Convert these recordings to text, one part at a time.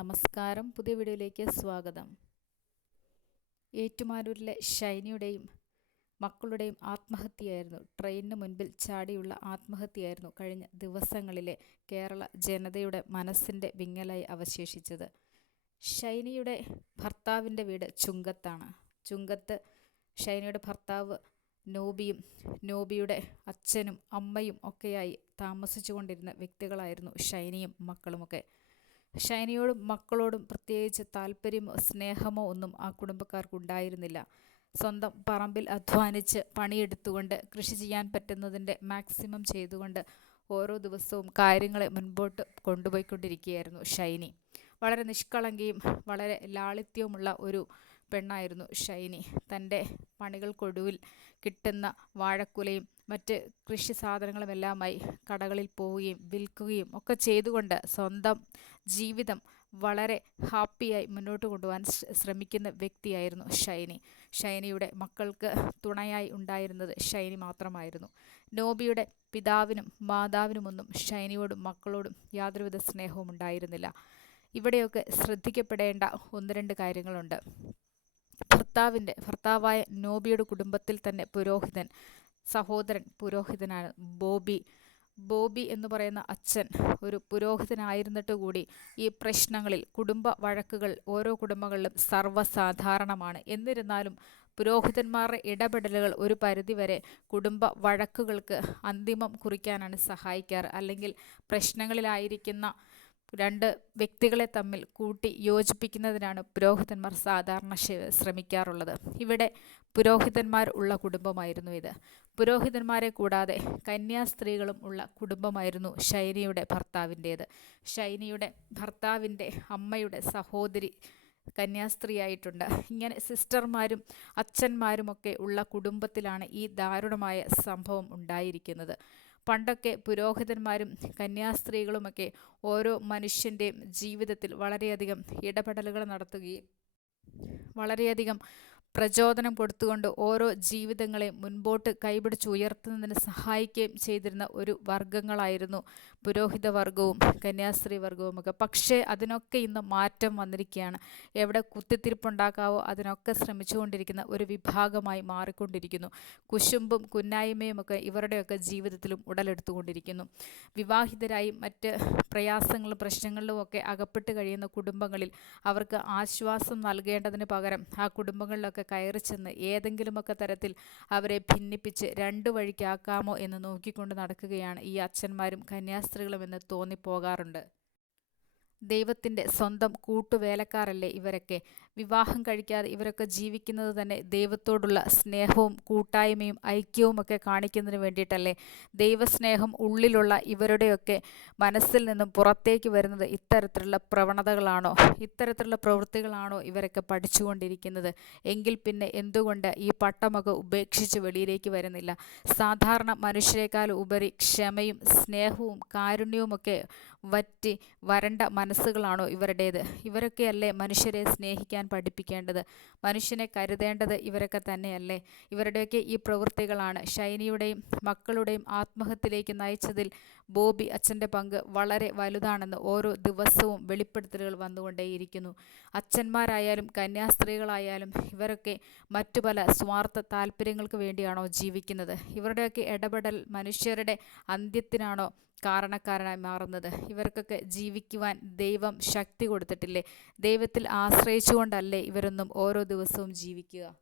നമസ്കാരം. പുതിയ വീഡിയോയിലേക്ക് സ്വാഗതം. ഏറ്റുമാനൂരിലെ ഷൈനിയുടെയും മക്കളുടെയും ആത്മഹത്യയായിരുന്നു. ട്രെയിനിന് മുൻപിൽ ചാടിയുള്ള ആത്മഹത്യയായിരുന്നു കഴിഞ്ഞ ദിവസങ്ങളിലെ കേരള ജനതയുടെ മനസ്സിന്റെ വിങ്ങലായി അവശേഷിച്ചത്. ഷൈനിയുടെ ഭർത്താവിന്റെ വീട് ചുങ്കത്താണ്. ചുങ്കത്ത് ഷൈനിയുടെ ഭർത്താവ് നോബിയും നോബിയുടെ അച്ഛനും അമ്മയും ഒക്കെയായി താമസിച്ചു കൊണ്ടിരുന്ന വ്യക്തികളായിരുന്നു ഷൈനിയും മക്കളുമൊക്കെ. ഷൈനിയോടും മക്കളോടും പ്രത്യേകിച്ച് താല്പര്യമോ സ്നേഹമോ ഒന്നും ആ കുടുംബക്കാർക്കുണ്ടായിരുന്നില്ല. സ്വന്തം പറമ്പിൽ അധ്വാനിച്ച് പണിയെടുത്തുകൊണ്ട് കൃഷി ചെയ്യാൻ പറ്റുന്നതിന്റെ മാക്സിമം ചെയ്തുകൊണ്ട് ഓരോ ദിവസവും കാര്യങ്ങളെ മുൻപോട്ട് കൊണ്ടുപോയിക്കൊണ്ടിരിക്കുകയായിരുന്നു ഷൈനി. വളരെ നിഷ്കളങ്കയും വളരെ ലാളിത്യവുമുള്ള ഒരു പെണ്ണായിരുന്നു ഷൈനി. തന്റെ പണികൾക്കൊടുവിൽ കിട്ടുന്ന വാഴക്കുലയും മറ്റ് കൃഷി സാധനങ്ങളുമെല്ലാമായി കടകളിൽ പോവുകയും വിൽക്കുകയും ഒക്കെ ചെയ്തുകൊണ്ട് സ്വന്തം ജീവിതം വളരെ ഹാപ്പിയായി മുന്നോട്ട് കൊണ്ടുപോകാൻ ശ്രമിക്കുന്ന വ്യക്തിയായിരുന്നു ഷൈനി. ഷൈനിയുടെ മക്കൾക്ക് തുണയായി ഉണ്ടായിരുന്നത് ഷൈനി മാത്രമായിരുന്നു. നോബിയുടെ പിതാവിനും മാതാവിനുമൊന്നും ഷൈനിയോടും മക്കളോടും യാതൊരുവിധ സ്നേഹവും ഉണ്ടായിരുന്നില്ല ഇവിടെയൊക്കെ ശ്രദ്ധിക്കപ്പെടേണ്ട ഒന്ന് രണ്ട് കാര്യങ്ങളുണ്ട്. ഭർത്താവിന്റെ ഭർത്താവായ നോബിയുടെ കുടുംബത്തിൽ തന്നെ പുരോഹിതൻ സഹോദരൻ പുരോഹിതനാണ് ബോബി. ബോബി എന്ന് പറയുന്ന അച്ഛൻ ഒരു പുരോഹിതനായിരുന്നിട്ട് കൂടി ഈ പ്രശ്നങ്ങളിൽ കുടുംബ വഴക്കുകൾ ഓരോ കുടുംബങ്ങളിലും സർവസാധാരണമാണ്. എന്നിരുന്നാലും പുരോഹിതന്മാരുടെ ഇടപെടലുകൾ ഒരു പരിധിവരെ കുടുംബ വഴക്കുകൾക്ക് അന്തിമം കുറിക്കാനാണ് സഹായിക്കാറ്. അല്ലെങ്കിൽ പ്രശ്നങ്ങളിലായിരിക്കുന്ന രണ്ട് വ്യക്തികളെ തമ്മിൽ കൂട്ടി യോജിപ്പിക്കുന്നതിനാണ് പുരോഹിതന്മാർ സാധാരണ ശ്രമിക്കാറുള്ളത്. ഇവിടെ പുരോഹിതന്മാർ ഉള്ള കുടുംബമായിരുന്നു ഇത്. പുരോഹിതന്മാരെ കൂടാതെ കന്യാസ്ത്രീകളും ഉള്ള കുടുംബമായിരുന്നു ഷൈനിയുടെ ഭർത്താവിന്റേത്. ഷൈനിയുടെ ഭർത്താവിന്റെ അമ്മയുടെ സഹോദരി കന്യാസ്ത്രീയായിട്ടുണ്ട്. ഇങ്ങനെ സിസ്റ്റർമാരും അച്ഛന്മാരുമൊക്കെ ഉള്ള കുടുംബത്തിലാണ് ഈ ദാരുണമായ സംഭവം ഉണ്ടായിരിക്കുന്നത്. പണ്ടൊക്കെ പുരോഹിതന്മാരും കന്യാസ്ത്രീകളുമൊക്കെ ഓരോ മനുഷ്യന്റെയും ജീവിതത്തിൽ വളരെയധികം ഇടപെടലുകൾ നടത്തുകയും വളരെയധികം പ്രചോദനം കൊടുത്തുകൊണ്ട് ഓരോ ജീവിതങ്ങളെ മുൻപോട്ട് കൈപിടിച്ചുയർത്തുന്നതിന് സഹായിക്കുകയും ചെയ്തിരുന്ന ഒരു വർഗങ്ങളായിരുന്നു പുരോഹിത വർഗവും കന്യാസ്ത്രീ വർഗവും ഒക്കെ പക്ഷേ അതിനൊക്കെ ഇന്ന് മാറ്റം വന്നിരിക്കുകയാണ്. എവിടെ കുത്തിത്തിരിപ്പുണ്ടാക്കാവോ അതിനൊക്കെ ശ്രമിച്ചുകൊണ്ടിരിക്കുന്ന ഒരു വിഭാഗമായി മാറിക്കൊണ്ടിരിക്കുന്നു. കുശുമ്പും കുന്നായ്മയും ഒക്കെ ഇവരുടെയൊക്കെ ജീവിതത്തിലും ഉടലെടുത്തുകൊണ്ടിരിക്കുന്നു. വിവാഹിതരായി മറ്റ് പ്രയാസങ്ങളും പ്രശ്നങ്ങളിലും ഒക്കെ അകപ്പെട്ട് കഴിയുന്ന കുടുംബങ്ങളിൽ അവർക്ക് ആശ്വാസം നൽകേണ്ടതിന് പകരം ആ കുടുംബങ്ങളിലൊക്കെ ഒക്കെ കയറി ചെന്ന് ഏതെങ്കിലുമൊക്കെ തരത്തിൽ അവരെ ഭിന്നിപ്പിച്ച് രണ്ടു വഴിക്കാക്കാമോ എന്ന് നോക്കിക്കൊണ്ട് നടക്കുകയാണ് ഈ അച്ഛന്മാരും കന്യാസ്ത്രീകളും എന്ന് തോന്നിപ്പോകാറുണ്ട്. ദൈവത്തിന്റെ സ്വന്തം കൂട്ടുവേലക്കാരല്ലേ ഇവരൊക്കെ? വിവാഹം കഴിക്കാതെ ഇവരൊക്കെ ജീവിക്കുന്നത് തന്നെ ദൈവത്തോടുള്ള സ്നേഹവും കൂട്ടായ്മയും ഐക്യവും ഒക്കെ കാണിക്കുന്നതിന് വേണ്ടിയിട്ടല്ലേ? ദൈവസ്നേഹം ഉള്ളിലുള്ള ഇവരുടെയൊക്കെ മനസ്സിൽ നിന്നും പുറത്തേക്ക് വരുന്നത് ഇത്തരത്തിലുള്ള പ്രവണതകളാണോ? ഇത്തരത്തിലുള്ള പ്രവൃത്തികളാണോ ഇവരൊക്കെ പഠിച്ചുകൊണ്ടിരിക്കുന്നത്? എങ്കിൽ പിന്നെ എന്തുകൊണ്ട് ഈ പട്ടമൊക്കെ ഉപേക്ഷിച്ച് വെളിയിലേക്ക് വരുന്നില്ല? സാധാരണ മനുഷ്യരെക്കാൾ ഉപരി ക്ഷമയും സ്നേഹവും കാരുണ്യവുമൊക്കെ വറ്റി വരണ്ട മനസ്സുകളാണോ ഇവരുടേത്? ഇവരൊക്കെയല്ലേ മനുഷ്യരെ സ്നേഹിക്കാൻ പഠിപ്പിക്കേണ്ടത്? മനുഷ്യനെ കരുതേണ്ടത് ഇവരൊക്കെ തന്നെയല്ലേ? ഇവരുടെയൊക്കെ ഈ പ്രവൃത്തികളാണ്. ഷൈനിയുടെയും മക്കളുടെയും ആത്മഹത്യയിലേക്ക് നയിച്ചതിൽ ബോബി അച്ഛന്റെ പങ്ക് വളരെ വലുതാണെന്ന് ഓരോ ദിവസവും വെളിപ്പെടുത്തലുകൾ വന്നുകൊണ്ടേയിരിക്കുന്നു. അച്ഛന്മാരായാലും കന്യാസ്ത്രീകളായാലും ഇവരൊക്കെ മറ്റു പല സ്വാർത്ഥ താല്പര്യങ്ങൾക്ക് വേണ്ടിയാണോ ജീവിക്കുന്നത്? ഇവരുടെയൊക്കെ ഇടപെടൽ മനുഷ്യരുടെ അന്ത്യത്തിനാണോ കാരണക്കാരനായി മാറുന്നത്. ഇവർക്കൊക്കെ ജീവിക്കുവാൻ ദൈവം ശക്തി കൊടുത്തിട്ടില്ലേ? ദൈവത്തിൽ ആശ്രയിച്ചുകൊണ്ടല്ലേ ഇവരൊന്നും ഓരോ ദിവസവും ജീവിക്കുക?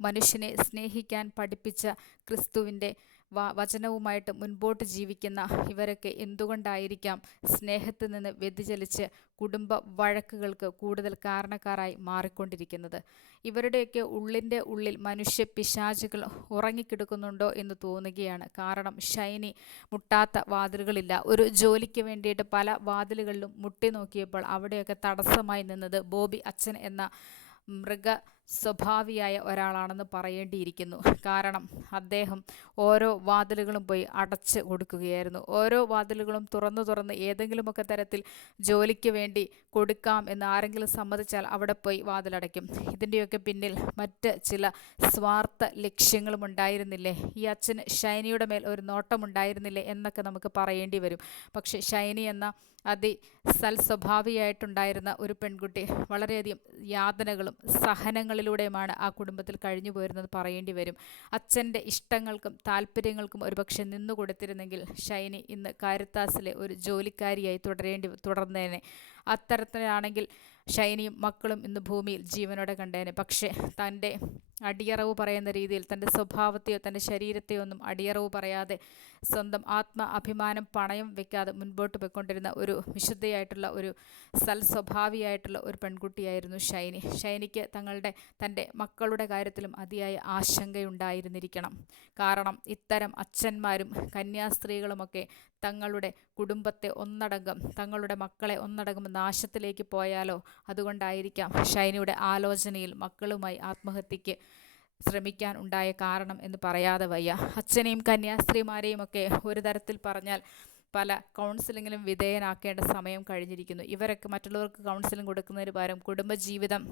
മനുഷ്യനെ സ്നേഹിക്കാൻ പഠിപ്പിച്ച ക്രിസ്തുവിന്റെ വചനവുമായിട്ട് മുൻപോട്ട് ജീവിക്കുന്ന ഇവരൊക്കെ എന്തുകൊണ്ടായിരിക്കാം സ്നേഹത്തിൽ നിന്ന് വ്യതിചലിച്ച് കുടുംബ വഴക്കുകൾക്ക് കൂടുതൽ കാരണക്കാരായി മാറിക്കൊണ്ടിരിക്കുന്നത്? ഇവരുടെയൊക്കെ ഉള്ളിന്റെ ഉള്ളിൽ മനുഷ്യ പിശാചുകൾ ഉറങ്ങിക്കിടക്കുന്നുണ്ടോ എന്ന് തോന്നുകയാണ്. കാരണം ഷൈനി മുട്ടാത്ത വാതിലുകളില്ല. ഒരു ജോലിക്ക് വേണ്ടിയിട്ട് പല വാതിലുകളിലും മുട്ടി നോക്കിയപ്പോൾ അവിടെയൊക്കെ തടസ്സമായി നിന്നത് ബോബി അച്ഛൻ എന്ന മൃഗ സ്വഭാവിയായ ഒരാളാണെന്ന് പറയേണ്ടിയിരിക്കുന്നു. കാരണം അദ്ദേഹം ഓരോ വാതിലുകളും പോയി അടച്ച് കൊടുക്കുകയായിരുന്നു. ഓരോ വാതിലുകളും തുറന്നു തുറന്ന് ഏതെങ്കിലുമൊക്കെ തരത്തിൽ ജോലിക്ക് വേണ്ടി കൊടുക്കാം എന്ന് ആരെങ്കിലും സമ്മതിച്ചാൽ അവിടെ പോയി വാതിലടയ്ക്കും. ഇതിന്റെയൊക്കെ പിന്നിൽ മറ്റ് ചില സ്വാർത്ഥ ലക്ഷ്യങ്ങളും ഉണ്ടായിരുന്നില്ലേ? ഈ അച്ഛന് ഷൈനിയുടെ മേൽ ഒരു നോട്ടമുണ്ടായിരുന്നില്ലേ എന്നൊക്കെ നമുക്ക് പറയേണ്ടി വരും. പക്ഷെ ഷൈനി എന്ന അതി സൽസ്വഭാവിയായിട്ടുണ്ടായിരുന്ന ഒരു പെൺകുട്ടി വളരെയധികം യാതനകളും സഹനങ്ങളിലൂടെയുമാണ് ആ കുടുംബത്തിൽ കഴിഞ്ഞു പോയിരുന്നത് പറയേണ്ടി വരും. അച്ഛന്റെ ഇഷ്ടങ്ങൾക്കും താല്പര്യങ്ങൾക്കും ഒരുപക്ഷെ നിന്നു കൊടുത്തിരുന്നെങ്കിൽ ഷൈനി ഇന്ന് കാരിത്താസിലെ ഒരു ജോലിക്കാരിയായി തുടരേണ്ടി തുടർന്നേനെ. അത്തരത്തിലാണെങ്കിൽ ഷൈനിയും മക്കളും ഇന്ന് ഭൂമിയിൽ ജീവനോടെ കണ്ടേനെ. പക്ഷേ തന്റെ അടിയറവ് പറയുന്ന രീതിയിൽ തന്റെ സ്വഭാവത്തെയോ തന്റെ ശരീരത്തെയോ ഒന്നും അടിയറവ് പറയാതെ സ്വന്തം ആത്മ അഭിമാനം പണയം വെക്കാതെ മുൻപോട്ട് പോയിക്കൊണ്ടിരുന്ന ഒരു വിശുദ്ധയായിട്ടുള്ള ഒരു സൽസ്വഭാവിയായിട്ടുള്ള ഒരു പെൺകുട്ടിയായിരുന്നു ഷൈനി. ഷൈനിക്ക് തങ്ങളുടെ തന്റെ മക്കളുടെ കാര്യത്തിലും അതിയായ ആശങ്കയുണ്ടായിരുന്നിരിക്കണം. കാരണം ഇത്തരം അച്ഛന്മാരും കന്യാസ്ത്രീകളുമൊക്കെ തങ്ങളുടെ കുടുംബത്തെ ഒന്നടങ്കം തങ്ങളുടെ മക്കളെ ഒന്നടങ്കം നാശത്തിലേക്ക് പോയാലോ അതുകൊണ്ടായിരിക്കാം ഷൈനിയുടെ ആലോചനയിൽ മക്കളുമായി ആത്മഹത്യക്ക് ശ്രമിക്കാൻ ഉണ്ടായ കാരണം എന്ന് പറയാതെ വയ്യ. അച്ഛനെയും കന്യാസ്ത്രീമാരെയും ഒക്കെ ഒരു തരത്തിൽ പറഞ്ഞാൽ പല കൗൺസിലിങ്ങിലും വിധേയനാക്കേണ്ട സമയം കഴിഞ്ഞിരിക്കുന്നു. ഇവരൊക്കെ മറ്റുള്ളവർക്ക് കൗൺസിലിംഗ് കൊടുക്കുന്നതിന് പകരം കുടുംബജീവിതം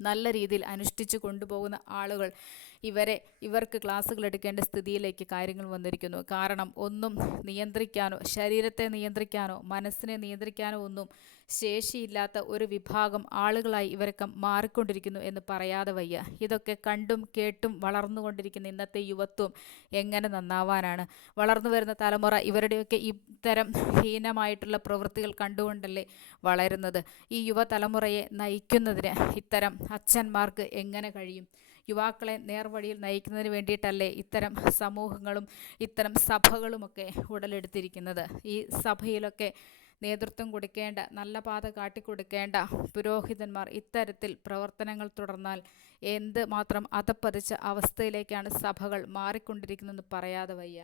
നല്ല രീതിയിൽ അനുഷ്ഠിച്ചു കൊണ്ടുപോകുന്ന ആളുകൾ ഇവരെ ഇവർക്ക് ക്ലാസ്സുകൾ എടുക്കേണ്ട സ്ഥിതിയിലേക്ക് കാര്യങ്ങൾ വന്നിരിക്കുന്നു. കാരണം ഒന്നും നിയന്ത്രിക്കാനോ ശരീരത്തെ നിയന്ത്രിക്കാനോ മനസ്സിനെ നിയന്ത്രിക്കാനോ ഒന്നും ശേഷിയില്ലാത്ത ഒരു വിഭാഗം ആളുകളായി ഇവരൊക്കെ മാറിക്കൊണ്ടിരിക്കുന്നു എന്ന് പറയാതെ വയ്യ. ഇതൊക്കെ കണ്ടും കേട്ടും വളർന്നുകൊണ്ടിരിക്കുന്ന ഇന്നത്തെ യുവത്വം എങ്ങനെ നന്നാവാനാണ്? വളർന്നു വരുന്ന തലമുറ ഇവരുടെയൊക്കെ ഇത്തരം ഹീനമായിട്ടുള്ള പ്രവൃത്തികൾ കണ്ടുകൊണ്ടല്ലേ വളരുന്നത്? ഈ യുവതലമുറയെ നയിക്കുന്നതിന് ഇത്തരം അച്ഛന്മാർക്ക് എങ്ങനെ കഴിയും? യുവാക്കളെ നേർവഴിയിൽ നയിക്കുന്നതിന് വേണ്ടിയിട്ടല്ലേ ഇത്തരം സമൂഹങ്ങളും ഇത്തരം സഭകളുമൊക്കെ ഉടലെടുത്തിരിക്കുന്നത്? ഈ സഭയിലൊക്കെ നേതൃത്വം കൊടുക്കേണ്ട നല്ല പാത കാട്ടിക്കൊടുക്കേണ്ട പുരോഹിതന്മാർ ഇത്തരത്തിൽ പ്രവർത്തനങ്ങൾ തുടർന്നാൽ എന്ത് മാത്രം അതപ്പതിച്ച അവസ്ഥയിലേക്കാണ് സഭകൾ മാറിക്കൊണ്ടിരിക്കുന്നതെന്ന് പറയാതെ വയ്യ.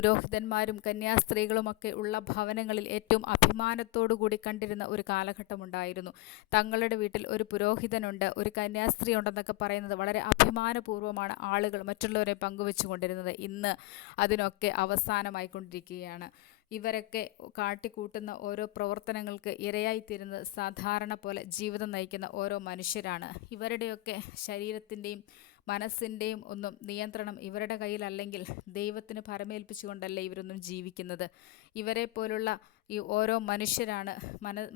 പുരോഹിതന്മാരും കന്യാസ്ത്രീകളുമൊക്കെ ഉള്ള ഭവനങ്ങളിൽ ഏറ്റവും അഭിമാനത്തോടു കൂടി കണ്ടിരുന്ന ഒരു കാലഘട്ടമുണ്ടായിരുന്നു. തങ്ങളുടെ വീട്ടിൽ ഒരു പുരോഹിതനുണ്ട് ഒരു കന്യാസ്ത്രീ ഉണ്ടെന്നൊക്കെ പറയുന്നത് വളരെ അഭിമാനപൂർവമാണ് ആളുകൾ മറ്റുള്ളവരെ പങ്കുവെച്ചുകൊണ്ടിരുന്നത്. ഇന്ന് അതിനൊക്കെ അവസാനമായിക്കൊണ്ടിരിക്കുകയാണ്. ഇവരൊക്കെ കാട്ടിക്കൂട്ടുന്ന ഓരോ പ്രവർത്തനങ്ങൾക്ക് ഇരയായിത്തീരുന്നത് സാധാരണ പോലെ ജീവിതം നയിക്കുന്ന ഓരോ മനുഷ്യരാണ്. ഇവരുടെയൊക്കെ ശരീരത്തിന്റെയും മനസ്സിന്റെയും ഒന്നും നിയന്ത്രണം ഇവരുടെ കയ്യിലല്ലെങ്കിൽ ദൈവത്തിന് ഭരമേൽപ്പിച്ചുകൊണ്ടല്ലേ ഇവരൊന്നും ജീവിക്കുന്നത്. ഇവരെ പോലുള്ള ഈ ഓരോ മനുഷ്യരാണ് മന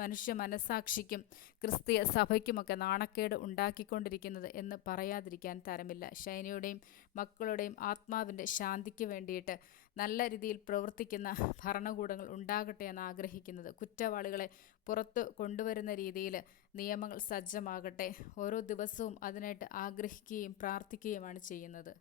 മനുഷ്യ മനസാക്ഷിക്കും ക്രിസ്തീയ സഭയ്ക്കുമൊക്കെ നാണക്കേട് ഉണ്ടാക്കിക്കൊണ്ടിരിക്കുന്നത് എന്ന് പറയാതിരിക്കാൻ തരമില്ല. ഷൈനയുടെയും മക്കളുടെയും ആത്മാവിന്റെ ശാന്തിക്ക് വേണ്ടിയിട്ട് നല്ല രീതിയിൽ പ്രവർത്തിക്കുന്ന ഭരണകൂടങ്ങൾ ഉണ്ടാകട്ടെ എന്ന് ആഗ്രഹിക്കുന്നത്. കുറ്റവാളികളെ പുറത്ത് കൊണ്ടുവരുന്ന രീതിയിൽ നിയമങ്ങൾ സജ്ജമാകട്ടെ. ഓരോ ദിവസവും അതിനായിട്ട് ആഗ്രഹിക്കുകയും പ്രാർത്ഥിക്കുകയുമാണ് ചെയ്യുന്നത്.